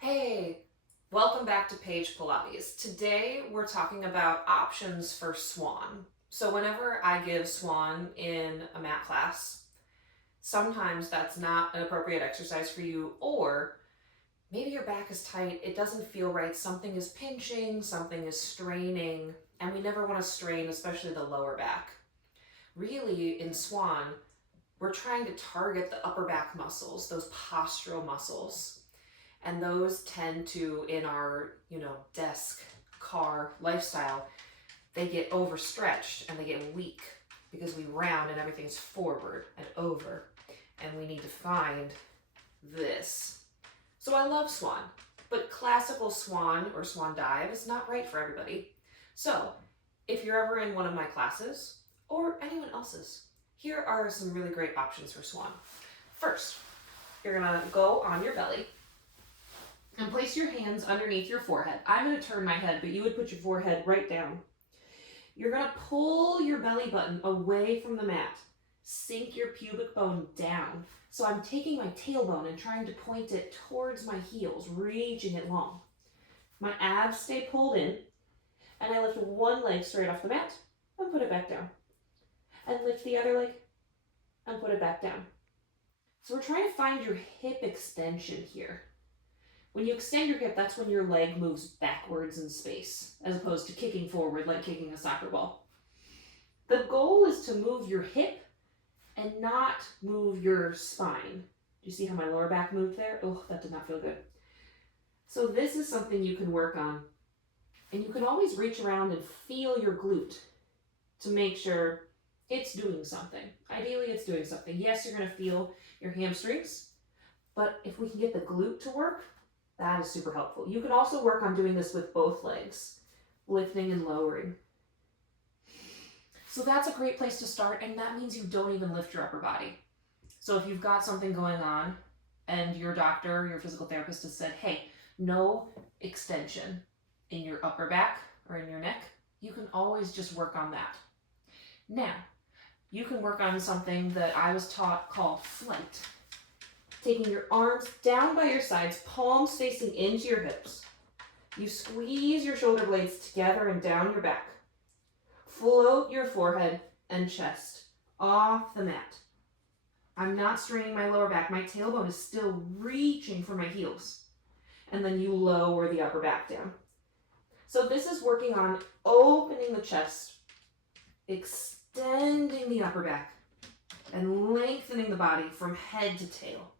Hey, welcome back to Page Pilates. Today we're talking about options for Swan. So whenever I give Swan in a mat class, sometimes that's not an appropriate exercise for you, or maybe your back is tight, it doesn't feel right, something is pinching, something is straining, and we never want to strain, especially the lower back. Really, in Swan, we're trying to target the upper back muscles, those postural muscles. And those tend to, in our, desk, car, lifestyle, they get overstretched and they get weak because we round and everything's forward and over. And we need to find this. So I love Swan, but classical Swan or Swan dive is not right for everybody. So if you're ever in one of my classes or anyone else's, here are some really great options for Swan. First, you're gonna go on your belly and place your hands underneath your forehead. I'm going to turn my head, but you would put your forehead right down. You're going to pull your belly button away from the mat. Sink your pubic bone down. So I'm taking my tailbone and trying to point it towards my heels, reaching it long. My abs stay pulled in, and I lift one leg straight off the mat and put it back down. And lift the other leg and put it back down. So we're trying to find your hip extension here. When you extend your hip, that's when your leg moves backwards in space, as opposed to kicking forward like kicking a soccer ball. The goal is to move your hip and not move your spine. Do you see how my lower back moved there? Oh, that did not feel good. So this is something you can work on. And you can always reach around and feel your glute to make sure it's doing something. Ideally, it's doing something. Yes, you're going to feel your hamstrings, but if we can get the glute to work, that is super helpful. You can also work on doing this with both legs, lifting and lowering. So that's a great place to start, and that means you don't even lift your upper body. So if you've got something going on and your doctor, your physical therapist has said, hey, no extension in your upper back or in your neck, you can always just work on that. Now, you can work on something that I was taught called flight. Taking your arms down by your sides, palms facing into your hips. You squeeze your shoulder blades together and down your back. Float your forehead and chest off the mat. I'm not straining my lower back. My tailbone is still reaching for my heels. And then you lower the upper back down. So this is working on opening the chest, extending the upper back, and lengthening the body from head to tail.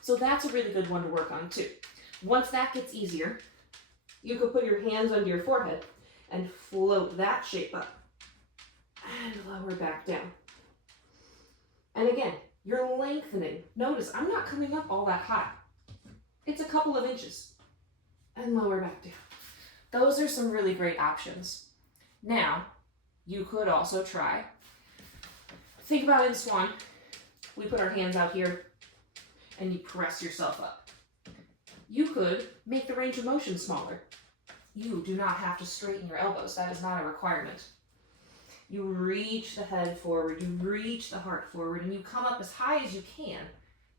So that's a really good one to work on too. Once that gets easier, you could put your hands under your forehead and float that shape up and lower back down. And again, you're lengthening. Notice I'm not coming up all that high. It's a couple of inches and lower back down. Those are some really great options. Now, you could also try, think about in Swan, we put our hands out here and you press yourself up. You could make the range of motion smaller. You do not have to straighten your elbows. That is not a requirement. You reach the head forward, you reach the heart forward, and you come up as high as you can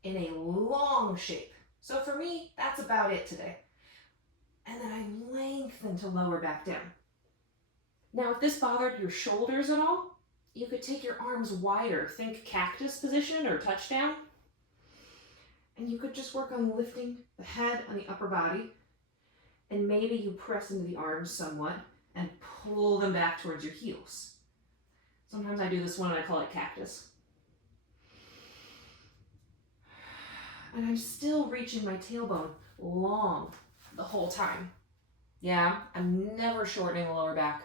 in a long shape. So for me, that's about it today. And then I lengthen to lower back down. Now, if this bothered your shoulders at all, you could take your arms wider. Think cactus position or touchdown. And you could just work on lifting the head on the upper body, and maybe you press into the arms somewhat and pull them back towards your heels. Sometimes I do this one and I call it cactus. And I'm still reaching my tailbone long the whole time. Yeah, I'm never shortening the lower back.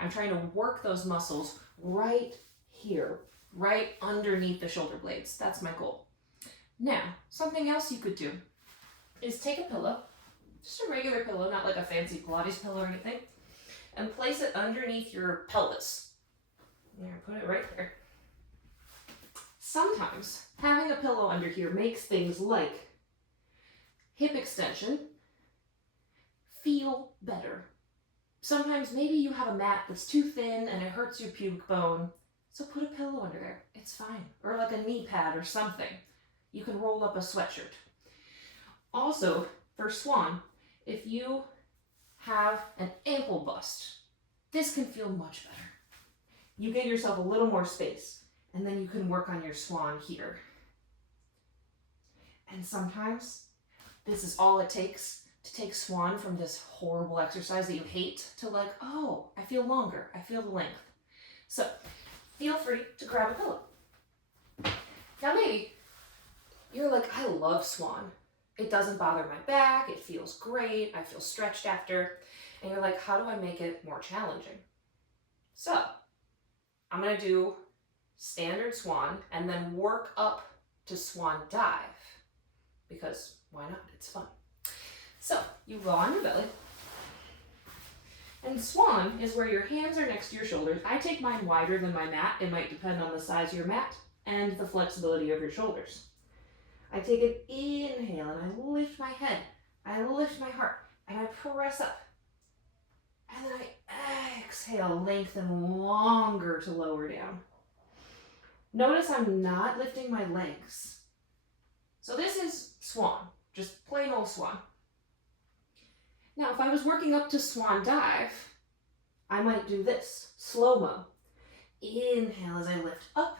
I'm trying to work those muscles right here, right underneath the shoulder blades. That's my goal. Now, something else you could do is take a pillow, just a regular pillow, not like a fancy Pilates pillow or anything, and place it underneath your pelvis. There, put it right there. Sometimes having a pillow under here makes things like hip extension feel better. Sometimes maybe you have a mat that's too thin and it hurts your pubic bone, so put a pillow under there. It's fine. Or like a knee pad or something. You can roll up a sweatshirt. Also, for Swan, if you have an ample bust, this can feel much better. You give yourself a little more space, and then you can work on your Swan here. And sometimes this is all it takes to take Swan from this horrible exercise that you hate to like, oh, I feel longer, I feel the length. So feel free to grab a pillow. Now maybe you're like, I love Swan. It doesn't bother my back, it feels great, I feel stretched after. And you're like, how do I make it more challenging? So I'm gonna do standard Swan and then work up to Swan dive, because why not? It's fun. So you go on your belly, and Swan is where your hands are next to your shoulders. I take mine wider than my mat. It might depend on the size of your mat and the flexibility of your shoulders. I take an inhale and I lift my head, I lift my heart, and I press up. And then I exhale, lengthen longer to lower down. Notice I'm not lifting my legs. So this is Swan, just plain old Swan. Now, if I was working up to Swan dive, I might do this, slow-mo. Inhale as I lift up,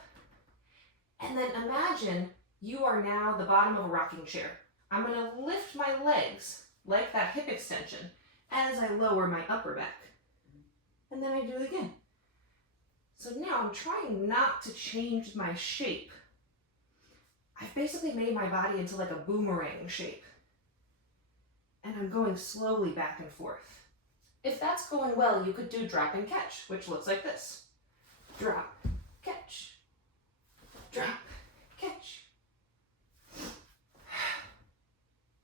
and then imagine you are now the bottom of a rocking chair. I'm gonna lift my legs, like that hip extension, as I lower my upper back. And then I do it again. So now I'm trying not to change my shape. I've basically made my body into like a boomerang shape. And I'm going slowly back and forth. If that's going well, you could do drop and catch, which looks like this. Drop, catch, drop, catch.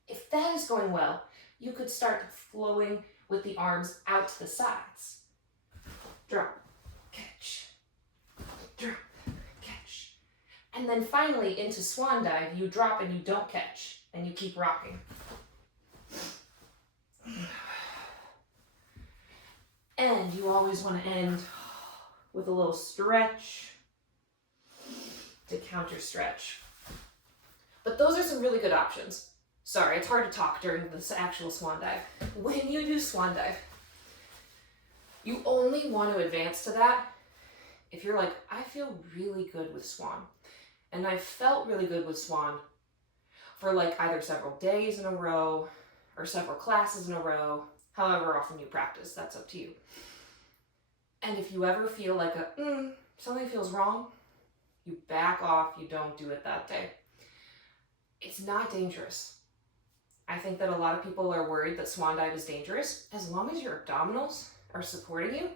If that is going well, you could start flowing with the arms out to the sides. Drop, catch, drop, catch. And then finally into Swan dive, you drop and you don't catch, and you keep rocking. And you always want to end with a little stretch to counter stretch. But those are some really good options. Sorry, it's hard to talk during this actual Swan dive. When you do Swan dive, you only want to advance to that if you're like, I feel really good with Swan. And I felt really good with Swan for like either several days in a row or several classes in a row, however often you practice, that's up to you. And if you ever feel like something feels wrong, you back off, you don't do it that day. It's not dangerous. I think that a lot of people are worried that Swan dive is dangerous. As long as your abdominals are supporting you,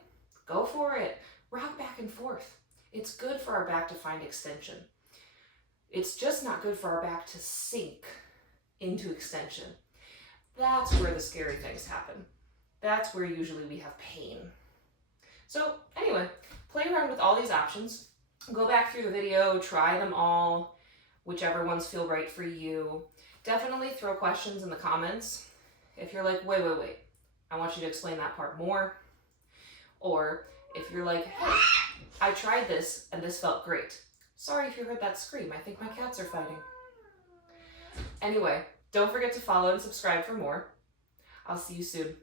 go for it. Rock back and forth. It's good for our back to find extension. It's just not good for our back to sink into extension. That's where the scary things happen. That's where usually we have pain. So anyway, play around with all these options. Go back through the video, try them all, whichever ones feel right for you. Definitely throw questions in the comments. If you're like, wait, I want you to explain that part more. Or if you're like, hey, I tried this and this felt great. Sorry if you heard that scream. I think my cats are fighting. Anyway, don't forget to follow and subscribe for more. I'll see you soon.